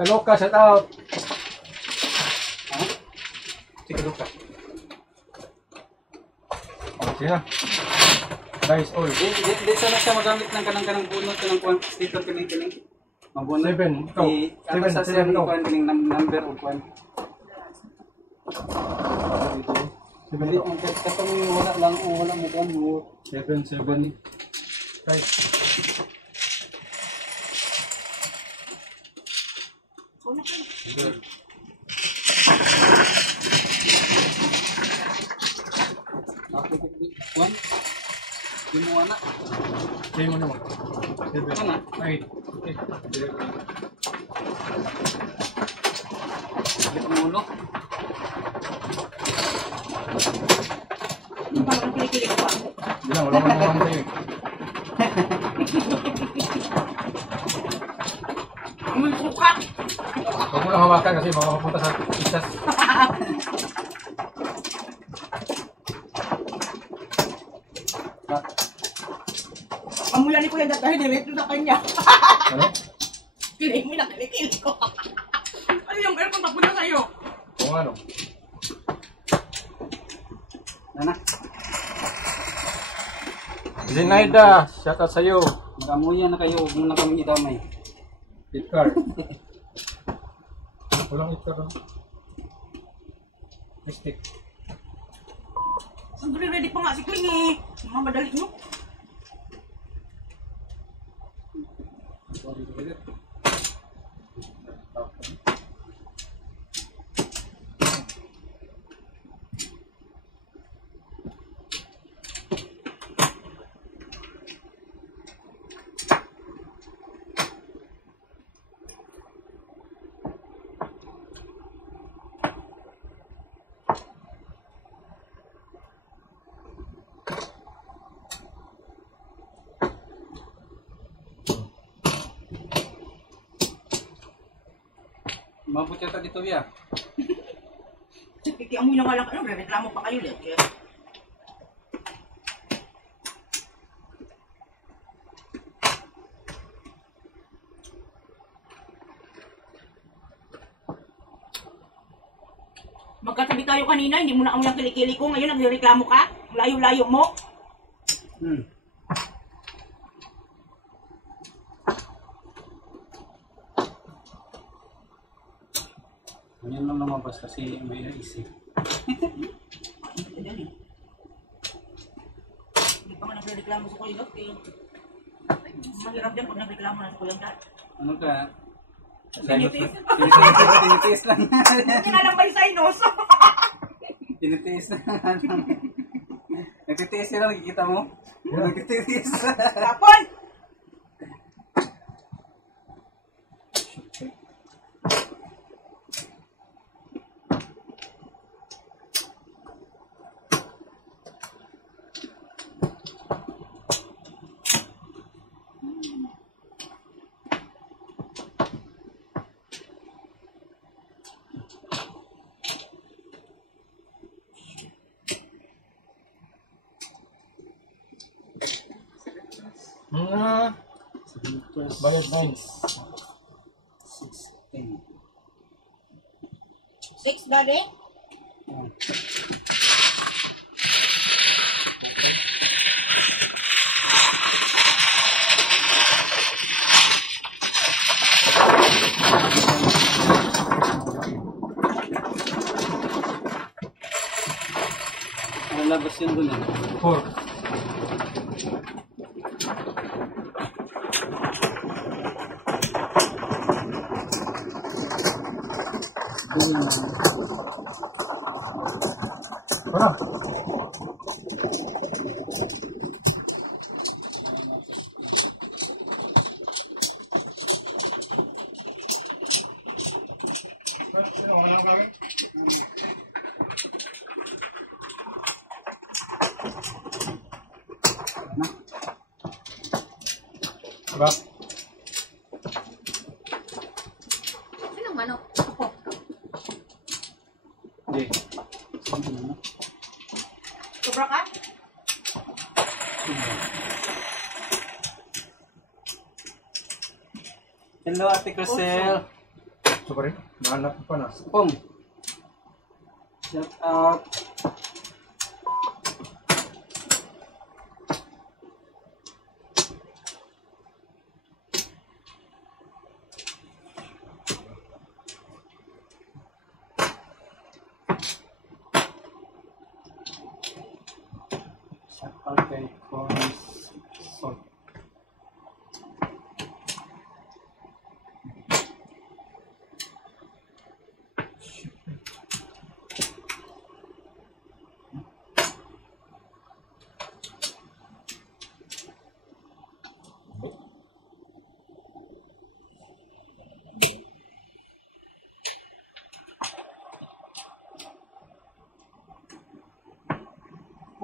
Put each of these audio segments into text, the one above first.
Kaloka, shout out. Si Kaloka. Okay na. Guys, all. Di sana siya magamit ng kanang bunot ng sticker kining. Mabunot. 7. Ito. 7. 7 ito. Kining number o kwan. Hindi, ang katong wala mo kwan mo. 7. Guys. Kwan? Di mo anak. Say mo naman. 7. Anak? 8. Di mo ulo. Yung parang kilikili ko pa. Hindi lang, wala man naman tayo. Ang suka! Huwag mo lang hawakan kasi baka mapunta sa isas. Pamulan ni Kuya Dat dahil diretso sa kanya. Ano? Kilig mo na kilikili ko. Ano yung aircon tapos na sa'yo? Kung ano? Anak. Zinaida, shout out sa'yo. Nakamuya na kayo, huwag mo na kami idamay. Itkar. Walang itkar. Stick. Siyempre ready pa nga si Kling eh. Mga madali mo. Mabot yata dito ya. Kikiamoy na nga lang kayo. Reklamo pa kayo. Kaya magkatabi tayo kanina, hindi mo na amoy ang kilikili ko. Ngayon nagreklamo ka? Layo-layo mo. Ganyan lang lumabas kasi may naisip. Hindi pa nga nagreklamo sa Kuya Dat. Mahirap din pag nagreklamo na sa Kuya Dat. Ano ka? Tinitiis. Tinitiis lang. Hindi nga lang may sinus. Tinitiis lang. Nagtitiis sila, nakikita mo? Nagtitiis. Tapon! Bayad 9. 6, Daddy? Ang labas yun dun eh. 4. Ano? Diba? Sinong manok? Ako. Hindi. Sobra ka? Hello, Ate Crisel. Gusto pa rin? Nahanap ko pa na. Pong. Shout out. Shout out kay Coris Sol.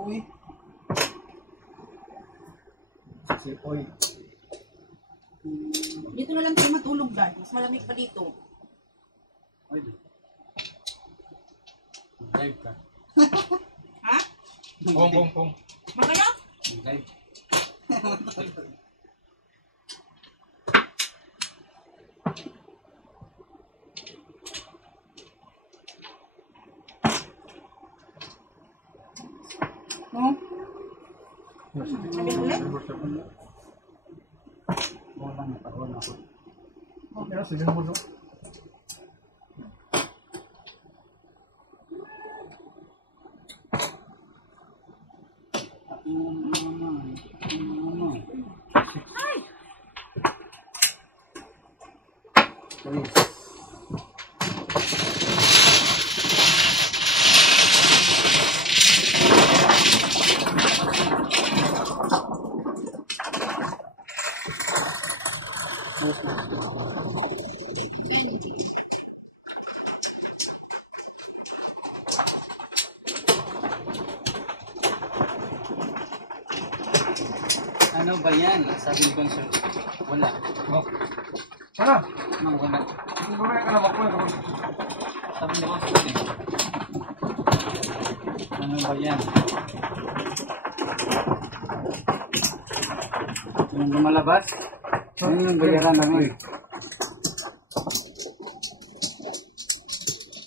Uy. Si Uy. Dito na lang tayo matulog, Dad. Mas malamig pa dito. Ay. Live ka. Ha? Pong. Magkaya? Live. No? Sabi ulit? Wala na pa. Wala ako. Okay, sige mo doon. Ano ba yan? Sabi ni Concert. Wala. Oh. Sana! Wala. Hindi ba kaya ka na makuha? Sabi ni Concert. Ano ba yan? Yung lumalabas? Ano yung bayaran namin?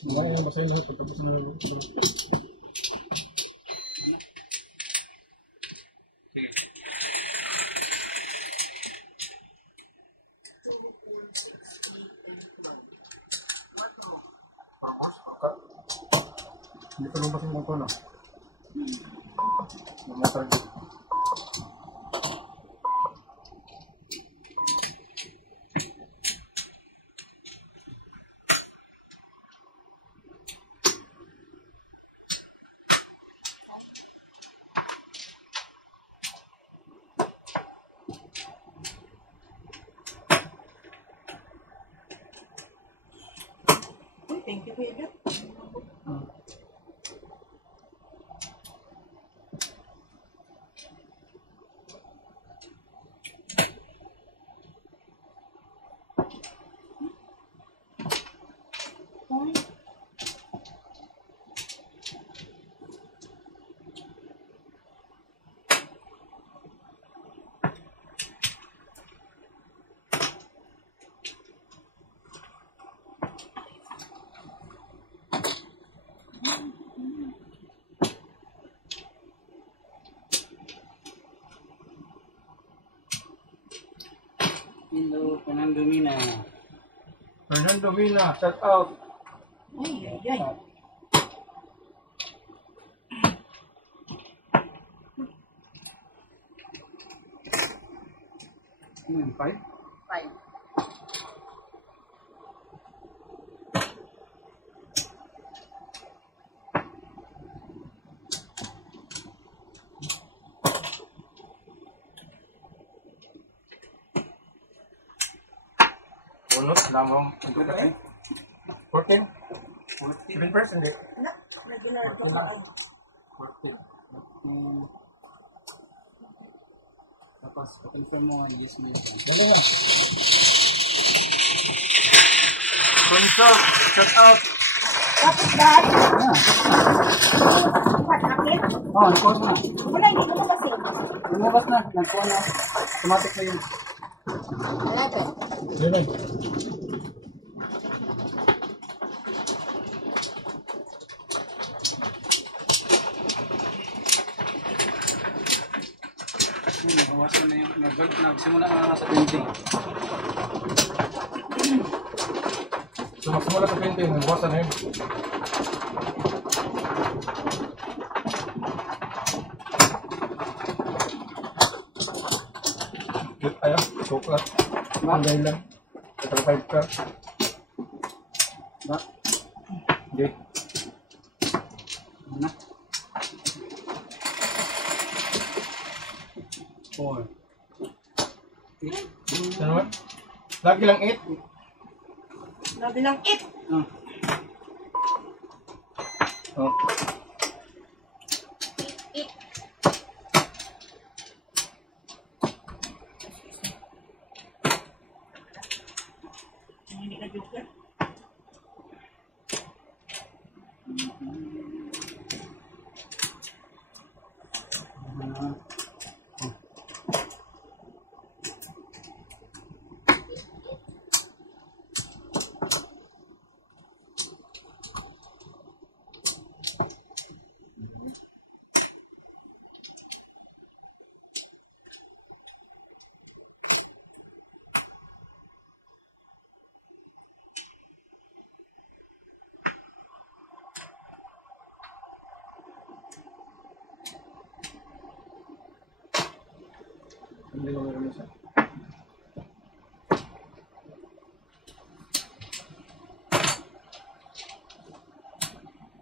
Wala yung basahin lahat pagkapos na lalo. Sige. Pangos? Pangkat? Hindi ka lumasin mong kono. Namotar dito. Thank you, baby. Hello, Fernando Mina. Fernando Mina, shout out. Ay, ay, ay. Ano yun, 5? 5. Bunot, lamang. 14? 7%? Hindi. Anak, nag-ilarap ko ka. 14. Tapos, pa-confirm mo nga, yes mo yun. Dali nga. Consult, shout out. Tapos, Dad. Patakit. Oo, nakuha mo na. Wala, hindi ko kasi. Lumabas na, nagkuha na. Automatic na yun. 11. Dali. Nagsimula na sa 20. So magsimula sa 20, nagwasan na yun. Ayaw, suklat. Ang dahil lang. Ito 5 ka. Ba? Hindi. Ano na? 4. Ano ba? Lagi lang 8. Labi ng it. Ah. Oh. Hindi ka joker. Hindi ko meron isa.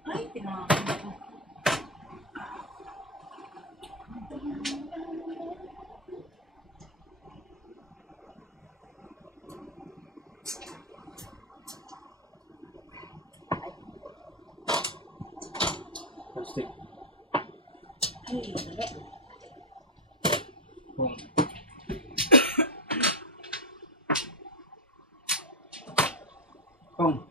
Ay, tinakan ko. Plastic. Ay, hindi. Kung Kung.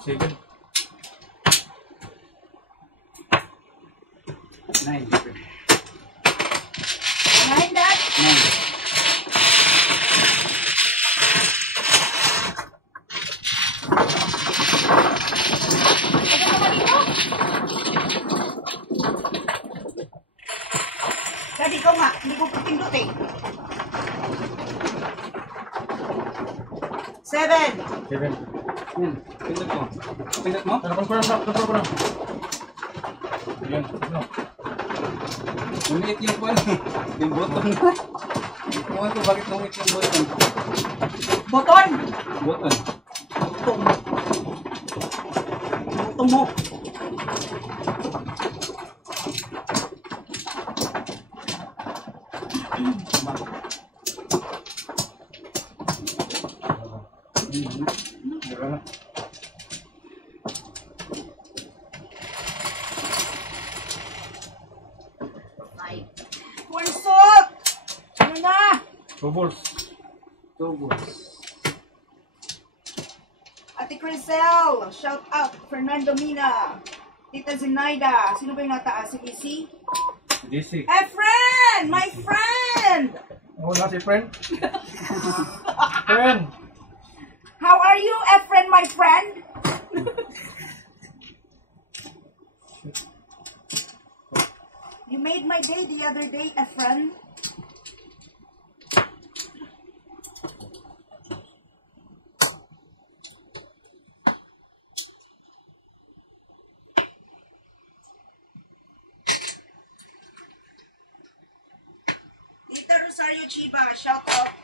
imposible. 9. Behind that. 9. Daddy, ikaw nga. Hindi ko pindot eh. 7. 7. Yan. Pindot mo. Pindot mo? Ano ko na? Yan, ano? Ulit yung po. Yung button. Ewan ko bakit lumit yung button. Boton. Button. Boton. Boton mo. Pursot! Ano na? Bubbles. Tubos. Ate Crisel, shout out. Fernando Mina. Tita Zenaida. Sino ba yung nataas? Si Isi? DC. Efren! My friend! Oh, wala si friend. Friend. How are you, Efren, my friend? You made my day the other day, Efren. Tita Rosario Chiba, shout out.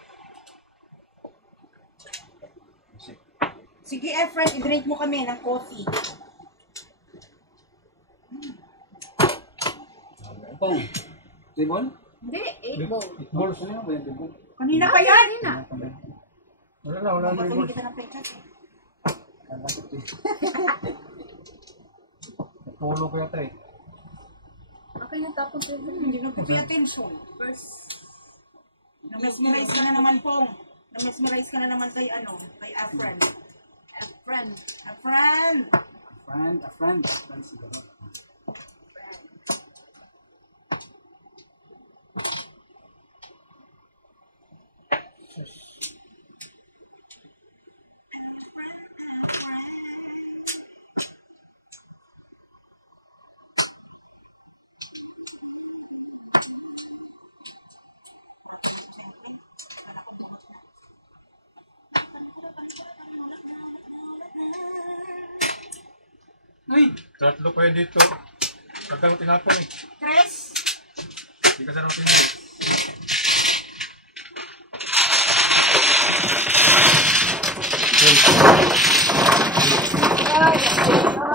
Sige, Efren, i-drink mo kami ng coffee. Pong. Tibon? Hindi, 8 Balls. Ano ba yung tibon? Kanina pa yan. Wala na Baka balls. kita ng pekat. Pulo ko yata eh. Okay na tapos yun. Hindi na pay attention. First. Na-mesmerize ka na naman pong. Na-mesmerize ka na naman kay ano, kay Afran. Afran. Afran. Afran siguro. Uy! Tatlo pa yun dito. Tagal mo tinapon eh. Tres. Hindi ka sarang tinapon.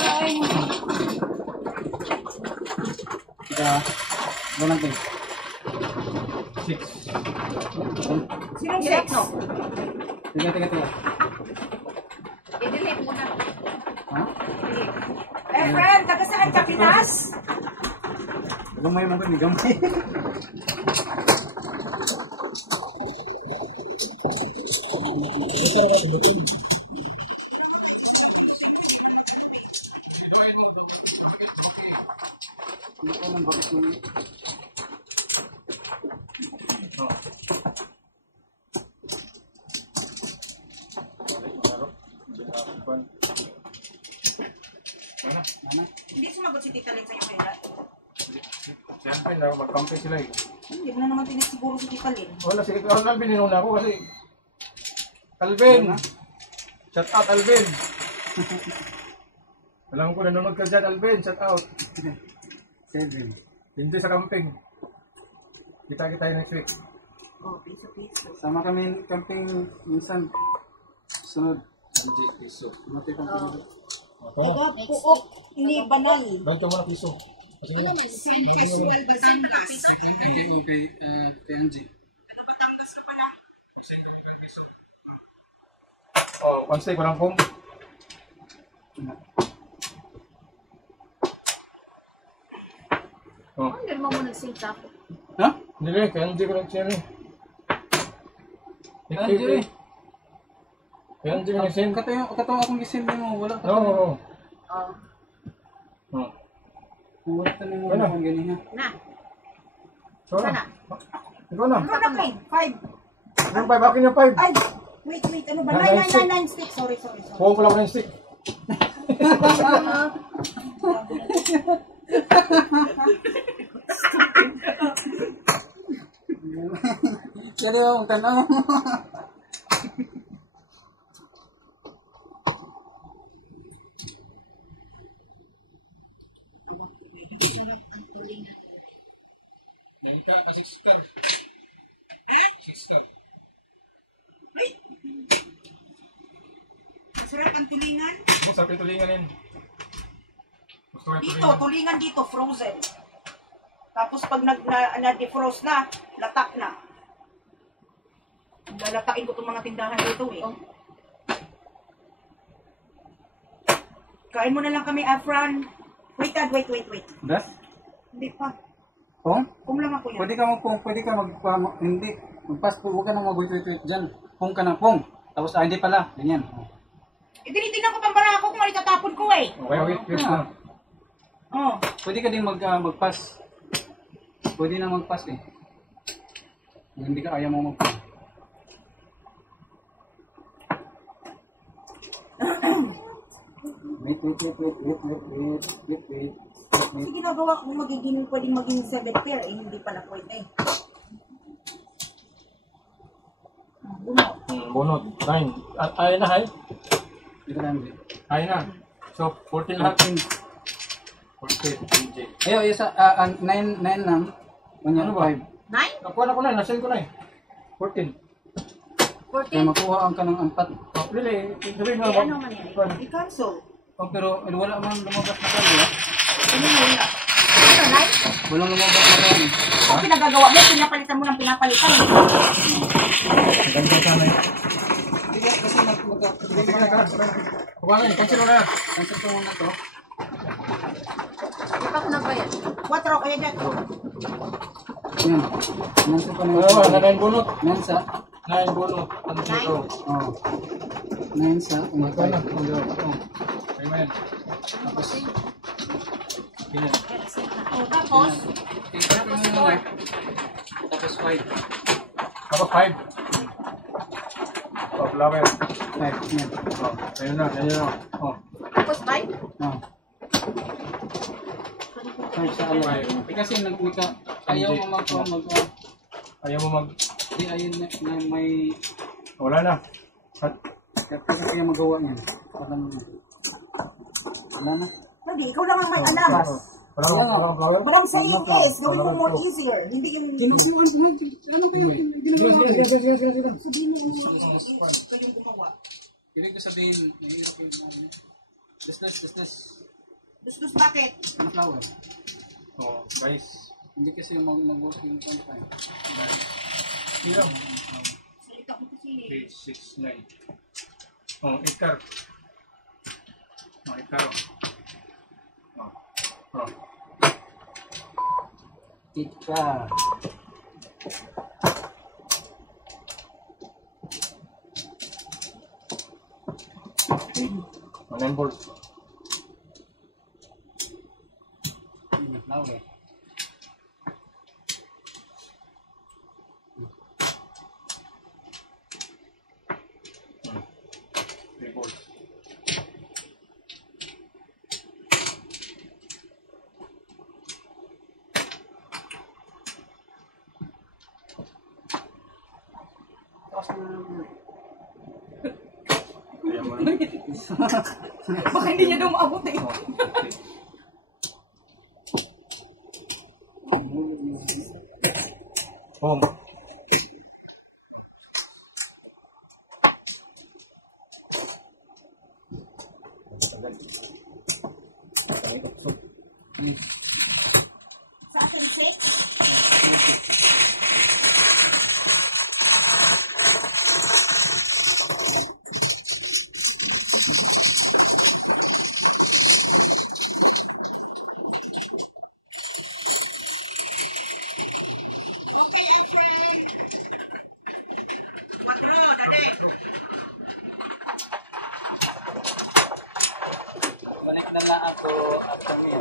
Ay. Kita, ano natin? 6. Sinong sex? Tiga. I-delete mo na. Ha? Efren, taga saan ka, Pinas? Gamay mo ba? May gamay. Hindi ko alam bakit mo. Mana? Hindi sumagot si Tita Lynn sa'yo kaya. Siyempre na, magkampi sila eh. Hindi mo na naman tinig siguro si Tita Lynn. Wala, sige, Alvin, inuna ako kasi. Alvin! Shout out, Alvin! Alam ko, nanonood ka dyan, Alvin. Shout out. 7. Hindi sa camping. Kita tayo next week. Oh, piso. Sama kami camping minsan. Sunod. 100 piso. Mati camping. Ako. Puok, ini banal. Ganito mo na piso. Casual Batangas. Thank you kay Angie. Taga Batangas ka pala. Oh, one steak, walang pong. Oh. Hindi mo nagsinta ako. Ha? Hindi rin, kaya hindi ko nag-share eh. Kay Angie. Kaya hindi ko nag-share. Katong akong gisim mo, wala ka. Oo. Oh. Wala ka nang Wala. mga ganyan ha. Na. Ikaw na. Ikaw na. Ano na kayo? 5. Yung 5, akin yung 5. Ay! Wait, ano ba? 9 stick. Sorry. Puwang ko lang ko ng stick. Jadi ang tanaw. Nangita ka 6 star. 6 star. Sarap ang tulingan. Gusto sa tulingan yun. Gusto ko yung Dito, tulingan. tulingan dito, frozen. Tapos pag na-defrost na, latak na. Lalatakin ko itong mga tindahan dito eh. Oh. Kain mo na lang kami, Afran. Wait. Das? Hindi pa. Pong? Kung lang ako yan. Pwede ka pwede ka hindi. Magpas po, huwag ka nang mag-wait dyan. Pong ka na, pong. Tapos, hindi pala. Ganyan. Tinitingnan ko pang bara ako kung malitatapon ko eh. Okay, wait na. Oh. Pwede ka din magpas. Pwede na magpas eh. Kung hindi ka ayaw mo magpas. Wait. Kasi ginagawa ko pwedeng maging 7 pair eh, hindi pala pwede. Bunot. Bunot. 9. Ay na, hay? Dito lang. Ay na. So, 14 lahat. 14. DJ. Ayaw, isa, 9 lang. Ganyan, Ano ba? 5. 9? Nakuha na, nasend ko na eh. 14. Kaya 14? makuha ang ka ng 4. Oh, really, sabihin mo. Eh, ano man yan? I-cancel. Oh, pero wala man lumabas na kanya. Ano na wala? Ano, 9? Walang lumabas na kanya. Kung pinagagawa mo, pinapalitan mo ng pinapalitan. Ganda sana eh. Sige, kasi Sige na, kuha na, cancel mo na. cancel ko muna to. Di pa ako nagbayad. 4 kaya dyan. Yan. Nansa pa Ano ba? na. 9 bunot. Nansa. 9 bunot. Ano dito? Oh. Nansa. Ito na. Umatay. Oh. Kaya mo yan. Tapos. Ganyan. Oh, tapos, Tapos 5. Tapos 5. Oh, flower. 5. Yan. Oh, ayun na. Ayun na. Oh. tapos bye. Oh. 5 sa ano. Kasi nagmika. Ayaw mo mag... Ayaw mo mag... Hindi, ayun na may... Wala na. At, Kasi kaya magawa niya. Wala na. Hindi, ikaw lang ang may alam. wala kang flower? Parang saying is, gawin mo more easier. Hindi yung... Kinukuhan sa ano kayo? Ginawa mo. Sabihin mo yung more saying is, kayong gumawa. Ibig ko sabihin, mahirap yung ano. This. Dus bakit? Ano flower? Oh, guys. Hindi kasi yung mag-working time. Ilang? Salita mo kasi. 8, 6, 9. Oh, ikar. Oh, ikar. Oh. Oh. Tika. Oh, 9 balls. Flower. Hmm. 3 balls. Ayan mo na. Baka hindi niya daw maabot eh. Oh. Home. Sa akin, six. Balik na lang ako after me.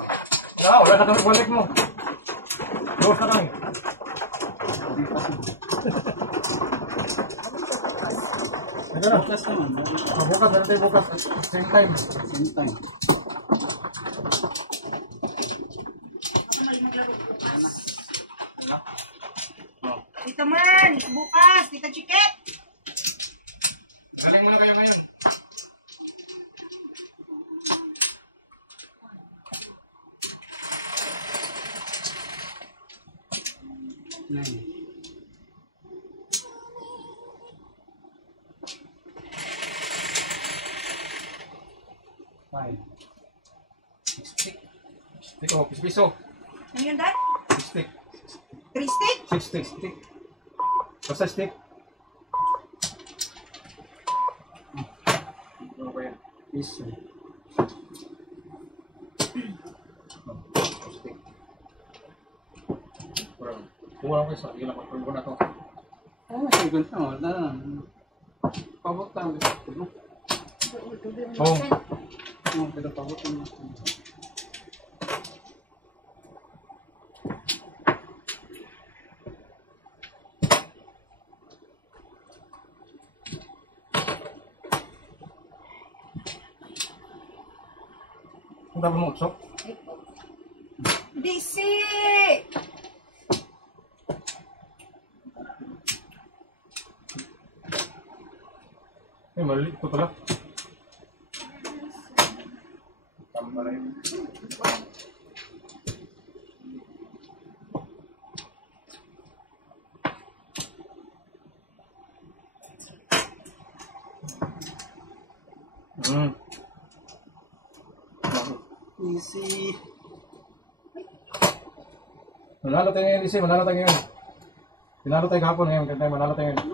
Wala na kami balik mo. Dos na kami. Bukas naman. Bukas, meron tayo bukas. Same time. Same time. Baka mali maglaro bukas. Oh. Tita Man, bukas. Tita Chiket. Galing muna kayo ngayon. Nine. Five. Stick. Stick. Oh, piso. Ano yan, Dad? Stick. 3 stick? 6 stick. Stick. Basta stick. Ano ba yan? Piso. Oh, stick. Kung wala ko isa, hindi na control ko na to. Oh, sige na. Wala na. Pabot tayo. Oh. Oh, pero pabot na. Ang dapat mo utsok. DC! Eh, maliit ko pala. Tama pala yun. Easy. Manalo tayo ngayon, Lizzie. Manalo tayo ngayon. Pinalo tayo kahapon ngayon. Kaya tayo manalo tayo ngayon.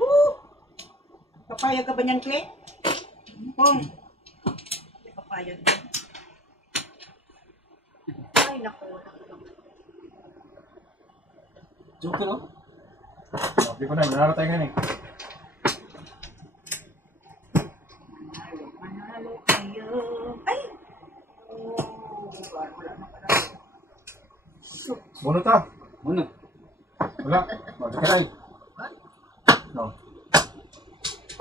Papayag ka ba niyan, Clay? Hindi papayag. Ay, naku. Joker, oh. Hindi ko na, nanalo tayo ngayon eh. Manalo kayo. Ay! Oh, wala na pala. So, Bunot ah. Bunot. Wala. O, di ka na eh. No.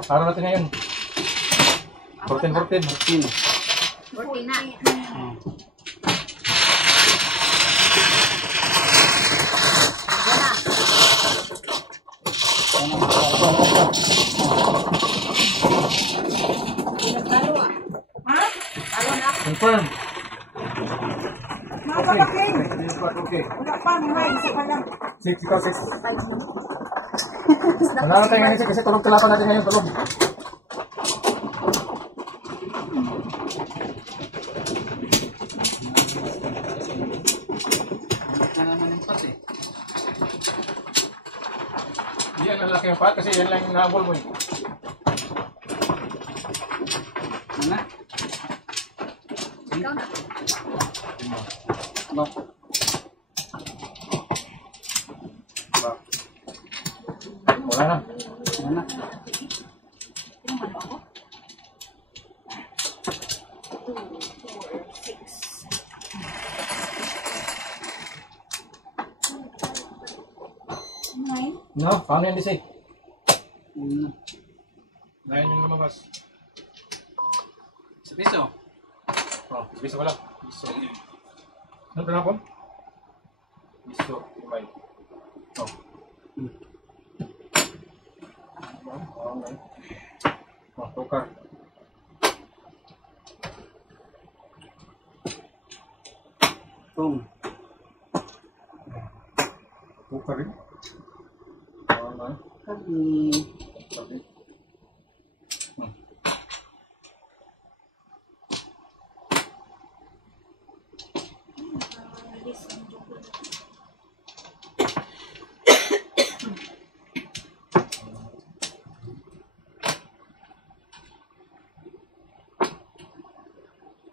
Araw natin ngayon. 14. 14. 14 na. Talo ah. ha? Talo na. Confirm. Mga kabakin! Okay. Wala pa, mga isa pa lang. 6. Nanalo tayo ngayon kasi tulog kalaban natin ngayon. Tulog. Hindi na naman yung pas eh. Yan ang laki ng pat kasi yan lang yung nahabol mo eh. Ano? Ikaw na. Ba? Wala na. Ano na? Tinumano ako? 9. No, paano yan disay? Ano? Ngayon yung lumabas. Sa piso. Oh, bisa wala. Biso. Ano ba na Biso, imay. Oh. Okay. Oh, tukar. Kung. Tukar rin. Okay. Kami. Okay.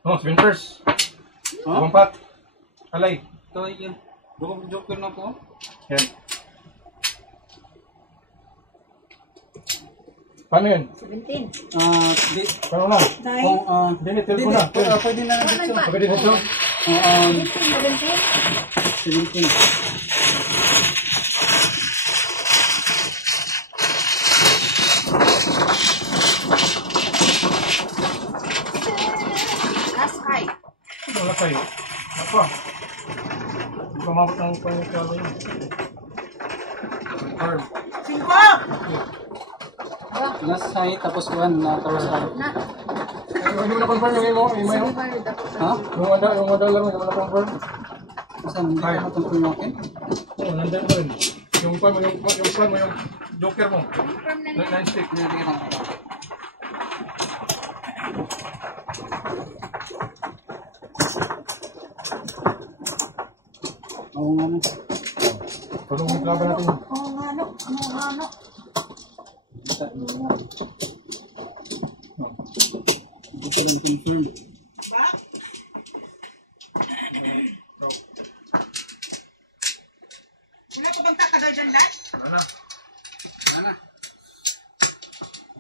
Oh, Swinters. Ha? Bumpat. Alay. Ito yun. Bukong Joker na po. Yan. Paano yun? 17. Di. Paano na? Kung, Dinitil ko na. Pwede na dito. Pwede dito. 17. Last high. Wala kayo. Apa? Hindi ko mabot ang pangkalo yun. Confirm. 5! Last high, tapos 1 na tapos high. Na. Hindi mo na confirm yung imo. Imo yung Silver dapat. Ha? yung model lang. Hindi mo na confirm. Saan? Hindi ka matungkol yung akin? Oo, nandun mo rin. Yung pan mo, yung joker mo. Confirm na niya. Nine stick. Hindi ka Oo nga na. Tulong yung laban natin. Oo nga, no. Ano nga, no. Hindi ko lang confirm. Wala pa bang tatagal dyan, Dan? Wala na. Ano na?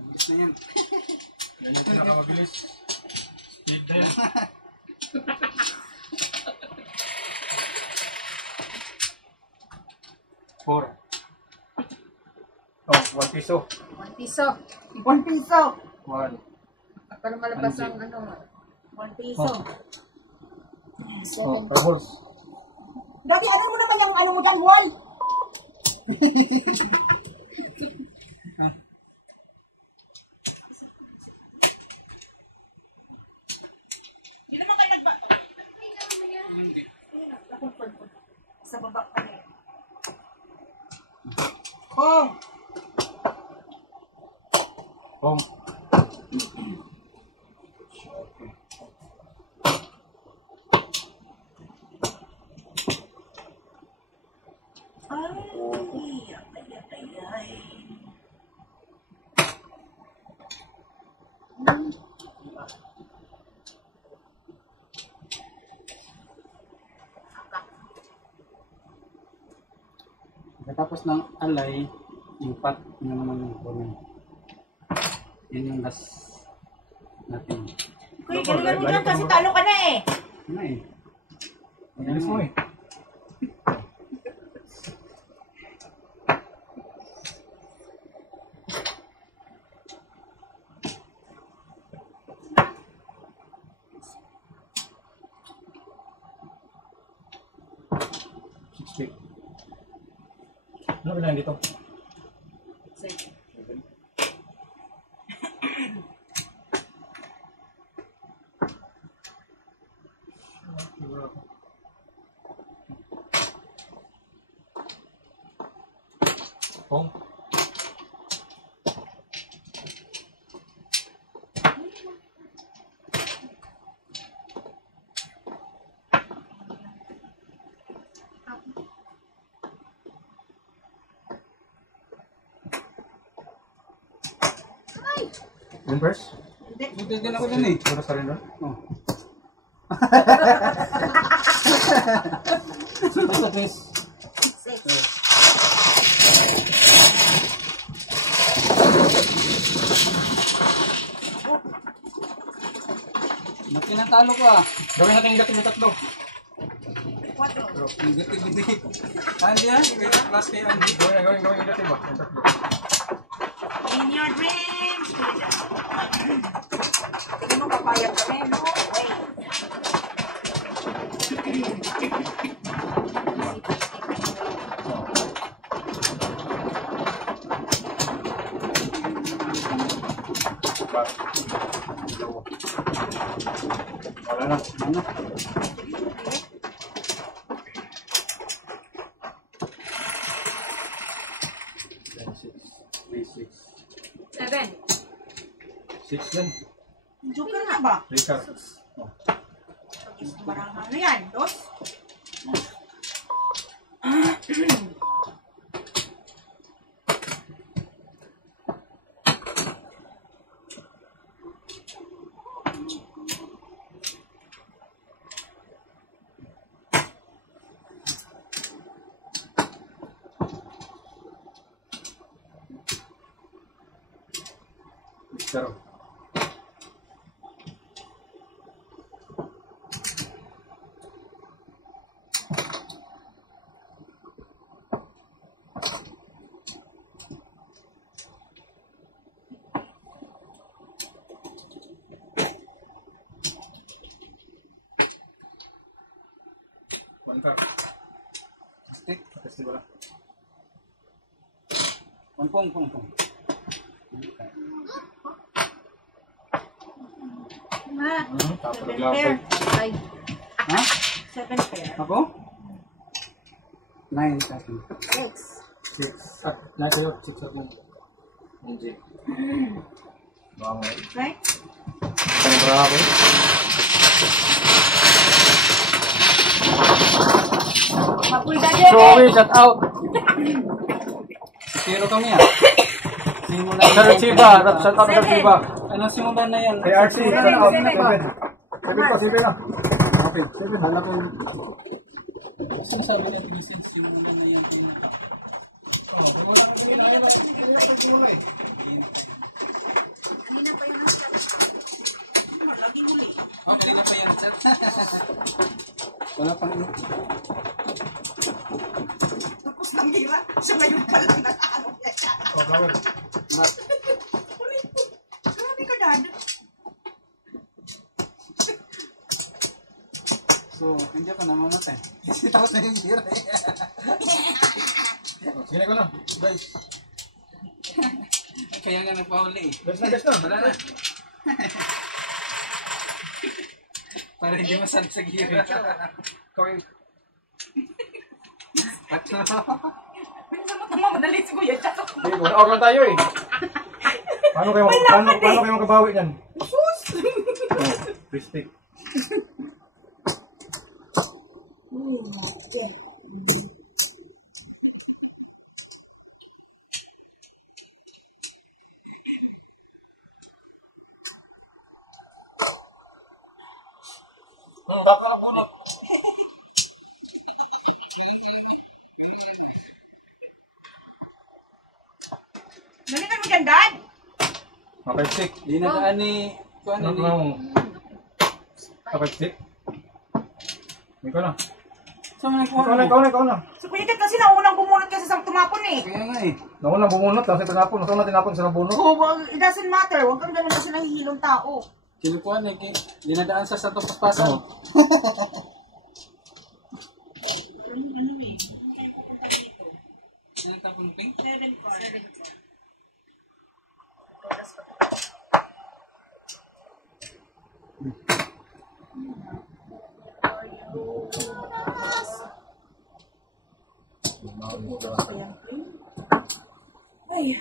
Bilis na yan. Yan yung pinakamabilis. Speed na yan. Four. Oh, 1 piso. 1 piso. 1 piso. 1. Para malabas ang ano. 1 piso. Oh, 7. troubles. Dati, ano mo naman yung ano mo dyan, wall? Hindi naman kayo nagba... Hindi. Sa baba ka na. Kong! Kong. Ay. Pagkatapos ng alay, yung pat, yun naman yung kunin. Yun yung last natin. Kuya, galingan mo dyan kasi talo ka na eh. Ano eh? Bilis mo eh. Ano kailangan dito? Kung yung first? Buti din ako dun eh. Puro sa rin doon? Oh. Basta guys. Nakinatalo ko ah. Gawin natin yung dating yung tatlo. Yung gati-gati. Andy ah, plus kay Andy. Gawin yung dating ba? Yung tatlo. In your dreams. Hindi mo papayag kami, no? Wait. Wala na. Ano? Seven. 6 yan. Joker na ba? Ricard. Marang ano yan? Dos? Pero one card. Stick. Kasi wala. Pong. Ma. Tapos Seven naglaban. pair. Ay. Ha? 7 pair. Ako? 9 second. Six. 6. Ah, nasa yun. 6 at 9. Hindi. Bango. Right? Ang bravo. Mapuy daddy! Joey, shut out. Zero kami ah. Simula Sa Rechiba. Shut out sa Rechiba. Ano simulan na yan? ARC. Shut out. Seven. 7 pa, 7 na. Okay. 7. Hanap ko yung... Saan sabi natin yung simulan na yan? Oh, kanina pa yan. Wala pang Tapos nang hira, siya ngayon pa lang nakaano niya siya. Oh, flower. Grabe ka, Dad. So, hindi ka namamatay. Tapos na yung hira eh. Sige ko na. Guys. Kaya nga nagpahuli eh. Guys na. Wala na. Para hindi masal sa gira. Kawin. Patro. Madali si Kuya Chak. Hindi, mag-out lang tayo eh. Paano kayo makabawi niyan? Sus! Free stick. yan, Dad? Mapipsik. Di na daan ni... Kuan Ano ni... ba mo? Mapipsik. Ikaw na. Saan na Ikaw na, ikaw na, ikaw na. Si Kuya Ted kasi naunang bumunot kasi sa tumapon eh. Kaya nga eh. Nauna bumunot, kasi tinapon. Nasa una tinapon sa nabunot. Oh, well, it doesn't matter. Huwag kang ganun kasi nahihilong tao. Sinukuan eh. Di na daan sa Santo Paspasan. Oo. Ano eh? Kaya pupunta dito. Ano tapon pink? 7 car. Ay.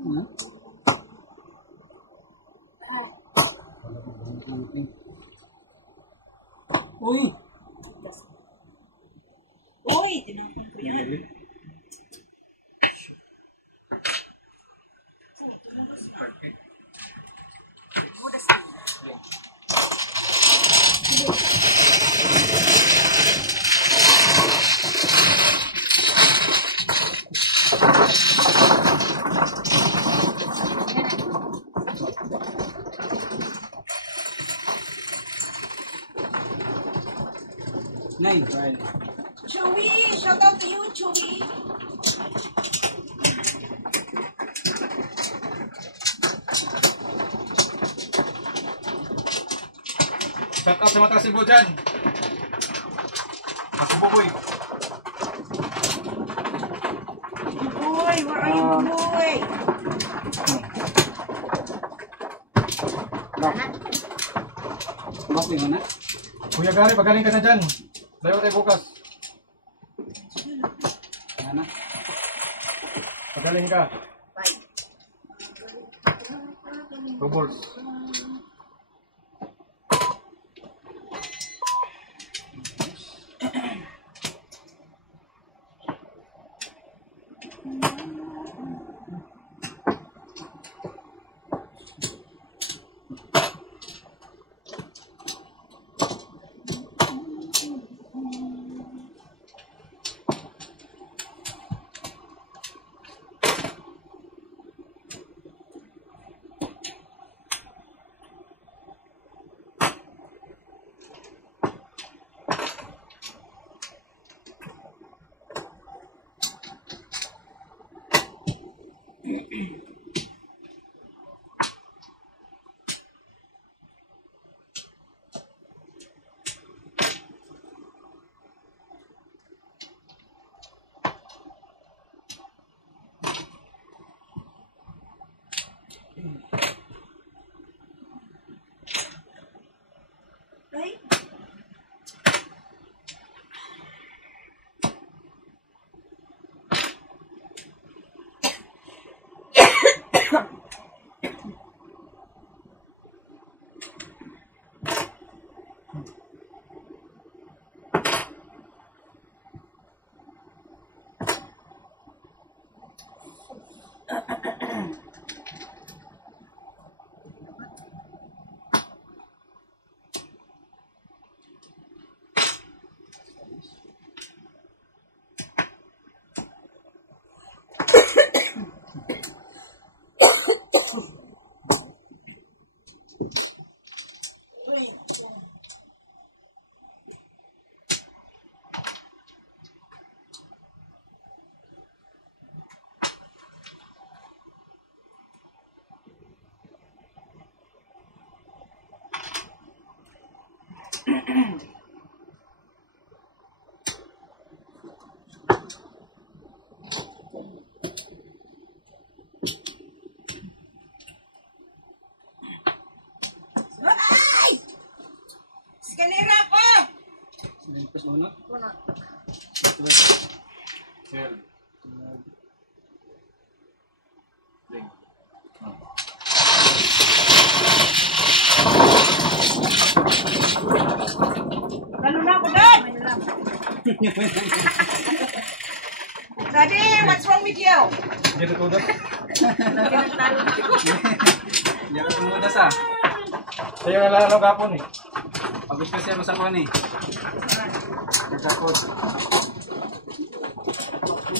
Hmm? Uy! Uy, tinapon ko yan. Nay, Brian. Chewy! Shout out to you, Chewy! Shout out sa mga taga-Cebu dyan. Cebu boy. Boy, where are you, boy? Bakit mo na? Kuya Gary, pagaling ka na dyan. Layo tayo bukas. Ano? Pagaling ka. Bye. Bubbles. Ay, ay! Eskalera ko! Sinimpas mo na? Punot. Sel. Daddy, what's wrong with you? Hindi ko tudas. Hindi ako tumudas ah. Sa'yo nga lang ang gapon eh. Pagod kasi ako sa kuwan eh. Nagkakot.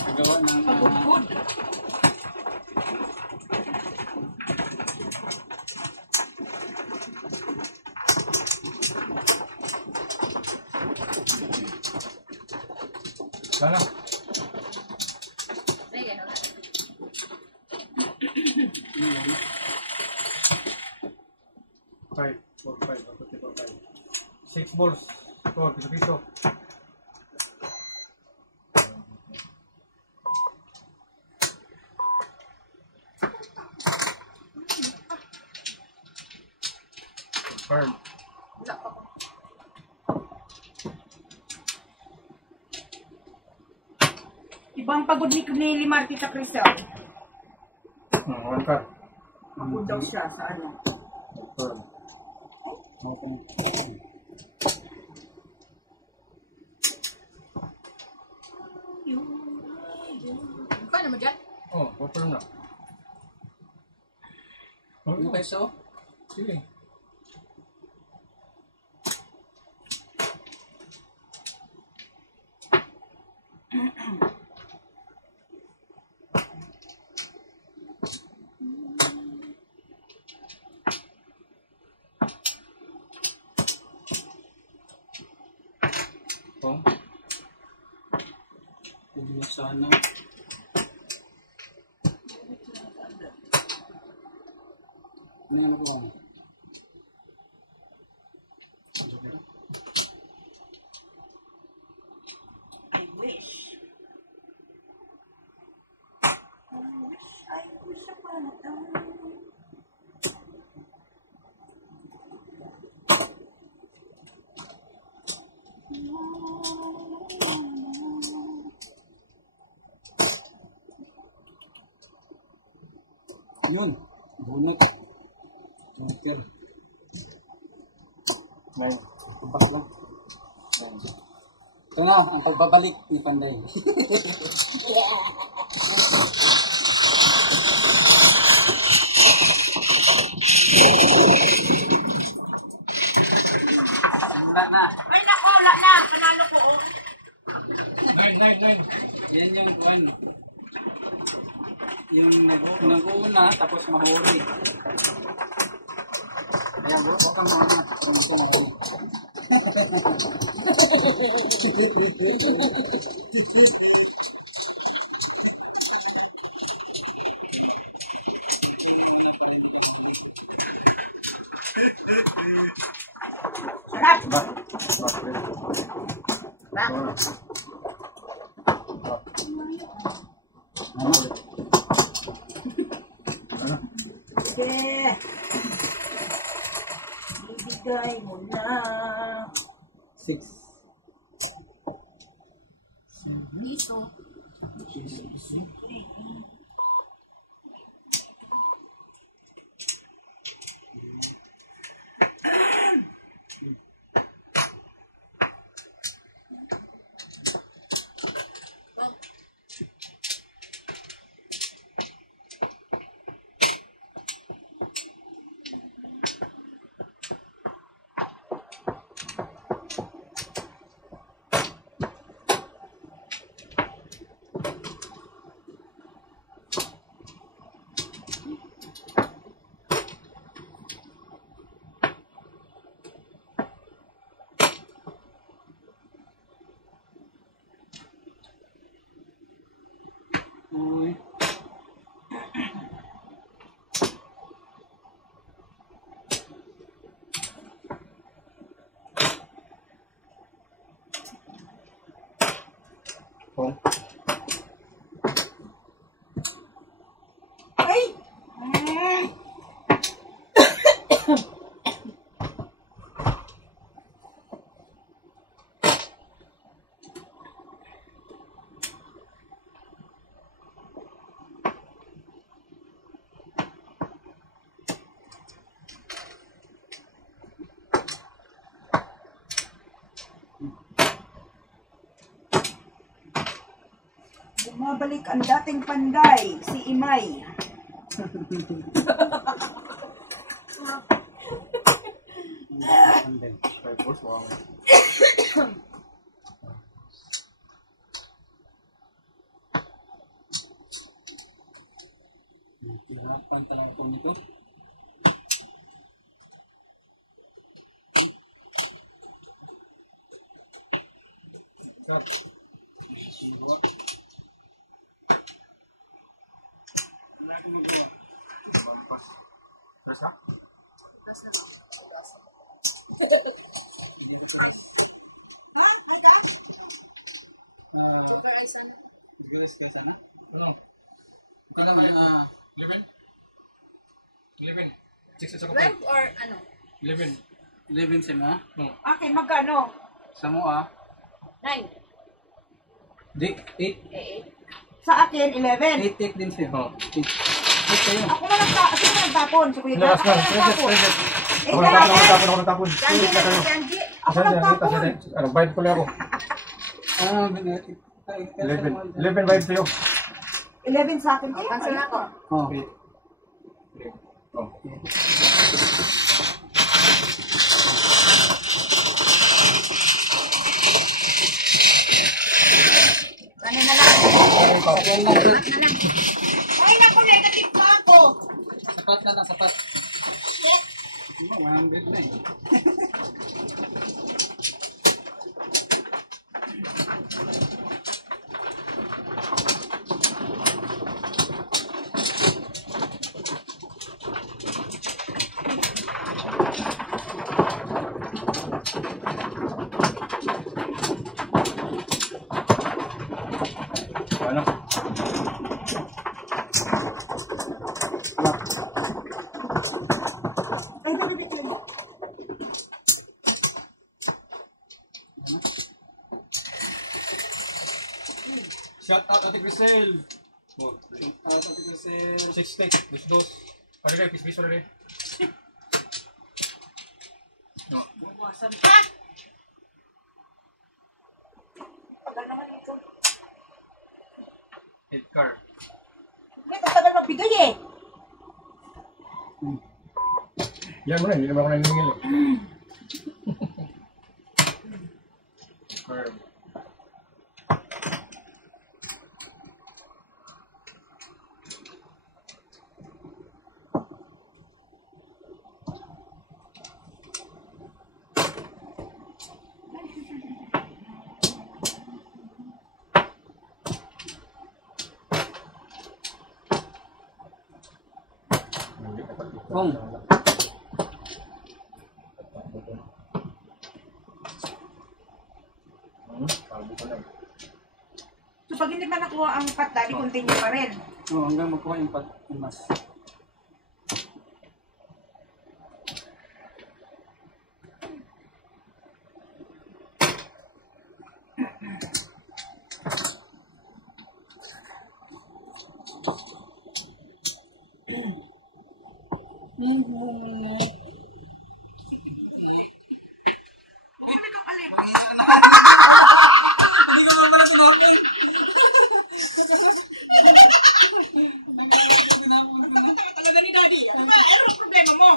Nagawa ng... Pagod. Sana. Sige, wala. Five, 4, 5, 6 balls. 4, piso-piso. Confirm. Wala pa ko. Ibang pagod ni Limar, Tita Crisel. One card. Pagod daw siya sa ano. Confirm. Paano mo dyan? Oh, confirm na. Ano peso? Sige. Oh, Hindi sa ano. Ano yan ako ano? I wish. I wish upon a time. Yun. Bunot. Joker. 9. Tumpak lang. Ito na, ang pagbabalik ni Panday. Wala na. Ay, naku, wala na. Panalo ko. 9. Yan yung ano. Yung nag-uuna tapos mahuli. Kaya bro, huwag kang muna. Kung ko mahuli. Sarap! Sige. Ibigay mo na. 6. Piso. Ay. Oh. Ay! Mabalik ang dating panday, si Imay. Hirapan talaga ito nito. Guys, kaya sana? Ano? Ito lang, 11? 11. 6 sa kapal. 12 or ano? 11. 11 sa mga. Akin, magkano? Sa mo 9. Di, 8. Sa akin, 11. 8 din siya. Oh. 8 kayo. Ako na nagtapon. Si Kuya Lakas Jack, na. ako na nagtapon. Ako natapon. Janji na si Janji. Ako nagtapon. Ano, bayad ko lang ako. Binati. 11 bayad sa'yo. 11 sa akin. Kaya Cancel pala ako. Oh. Oh. Ano na lang? Okay na. Ano na lang? Ay, naku, negative pa ako. Sapat na lang, sapat. 100 na eh. Ano? Ay, bibigyan ko. Shout out Ate Crisel. Ate kasi 6 steak. 2. Ano rin? Piso rin. No. Buwasan pa. Tagal naman ito. Head car. Hindi, tagal magbigay eh. Yan mo na. Hindi naman ako naningil eh. Curve. Kung. So, pag hindi pa nakuha ang patali, continue pa rin. Oh, hanggang magkuha yung mas. Talaga ni Daddy. Ano ba? Ano ang problema mo?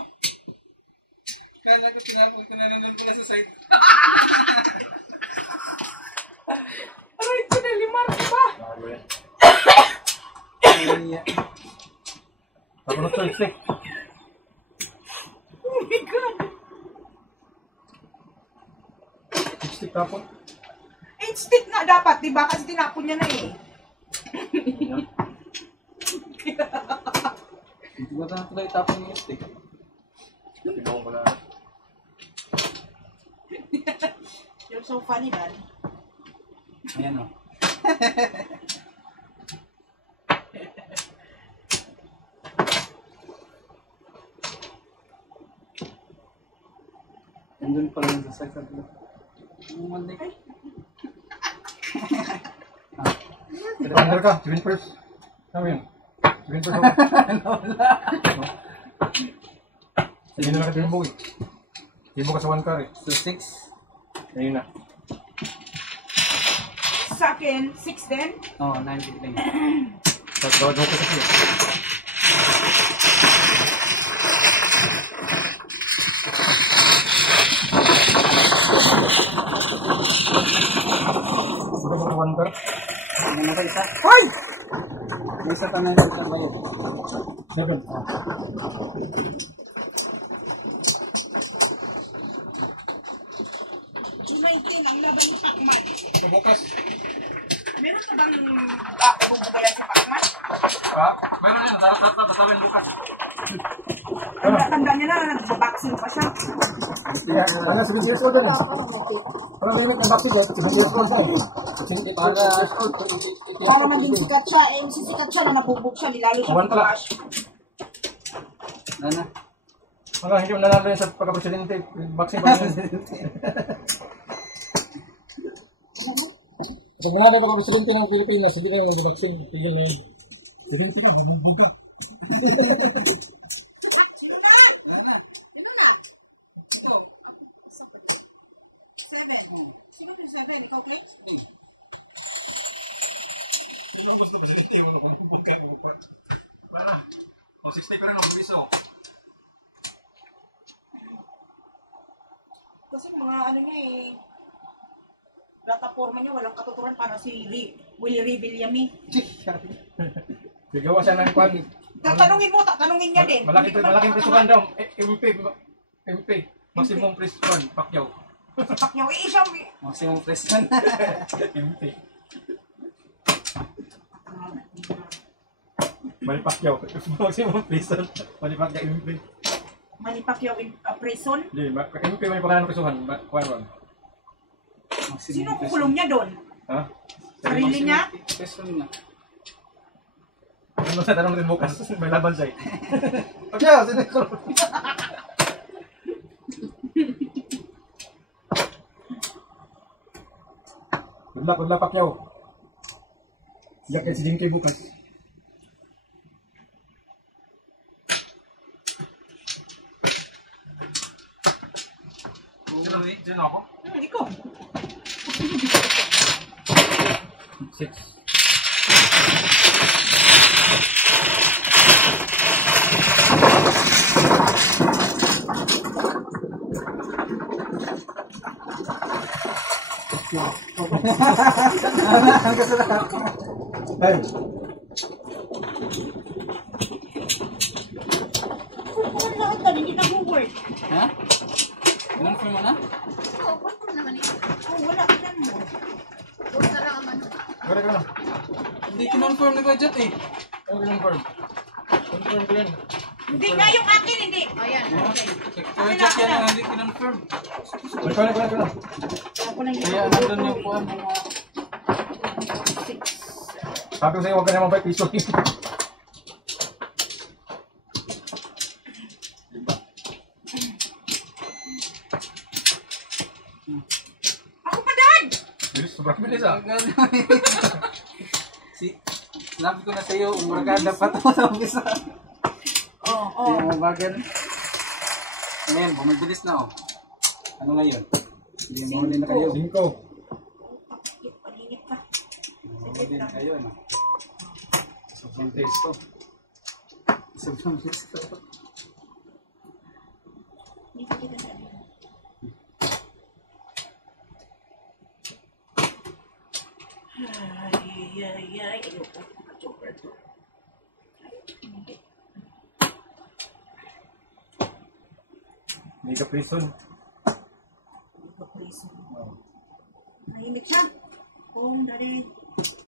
Kaya ko tinapon ko na nandun pala sa site. Aray ko na, limar ko ba? Ako na 12 steak. Oh my God. 6 steak tapon. 8 stick nga dapat, di ba? Kasi tinapon niya na eh. Hindi ba na tuloy tapon yung stick? Pinuha ko na. You're so funny, Dad. Ayan o. Nandun pala yung sa site natin. Ang mandi ka. Under ka. 7 first. Ano yun? 7 first ako. Sige na lang ka timbo eh. Timbo ka sa 1 car eh. So 6. Ayun na. sa akin, 6 din. Oo, 9.15. Gawad mo ko sa siya. Ito mo kawan ka? Ano na ba isa? Hoy! May isa pa na yung isa ba yun? 7. United ang laban ng Pacman. Bukas. Meron ka bang bubugayan sa Pacman? Ha? Meron yan. Tatawin bukas. Tanda niya na, nagbaboxing pa siya. Ano, 7 years old na. Parang limit ng vaccine. 7 years old na eh. Para maging sikat siya, sisikat siya na nabubog siya, lalo siya Kawan pala. pagbash. Nana. Mga hindi mo nanalo yan sa pagka-presidente. Vaccine pa rin. Pag nanalo yung pagka-presidente ng Pilipinas, hindi na yung vaccine. Tigil na yun. Presidente ka, humubog ka. Sino na? Nana. Sino na? Ito. 7. Sino yung 7? Ikaw, Clay? Sino ang gusto presidente mo? Humubog ka, humubog ka. Wala. O, 60 ko rin ang biso. Kasi mga ano niya eh, plataforma niya walang katuturan para si Willie Ray Villami. Sigawa siya ng kwan. Tatanungin niya din. Malaking presuhan daw. MP. Maximum presuhan. Pacquiao. Si Pacquiao, isang... Maximum president. MP. Mali Pacquiao. Maximum presuhan. Mali Pacquiao MP. Manny Pacquiao in prison. Hindi, MP may pangalan ng presuhan. Kwan ron. Sino kukulong niya doon? Ha? Sarili niya? President na. Ano sa tanong din bukas? May laban siya eh. Pacquiao, sino yung Good luck, Pacquiao. Yakin si Jim Kay bukas. Sino ako? Ikaw. 6. Hey. Kukuhan lahat na, hindi nag-work. Ha? Confirm mo na? Oo, confirm naman ito. Oh, wala, kinan mo. Doon na lang ang ano. Gawin ko na. Hindi kinonfirm ni Budget eh. Ano confirm? Confirm ko yan. Hindi nga yung akin, hindi. Ayan, okay. Budget yan ang hindi kinonfirm. Balik ko na. Ako na yun. Kaya nandun yung kuhan mga... Sabi ko sa'yo, huwag ka naman ba piso. Ako pa, Dad! Bilis, sobrang bilis ah. Sinabi ko na sa'yo, umuraganda pa ito sa umpisa. Oo, Hindi mo bagan. Ngayon, bumibilis na oh. Ano ngayon? Hindi mo huli na kayo. 5. Palinit ka. Huli na kayo, no? Sobrang bilis ko. Sobrang bilis ko. Hindi ka kita sabi. Ay. Ayoko. Joker to. Hindi. Hindi ka prison. Hindi ka prison. Nahimik siya.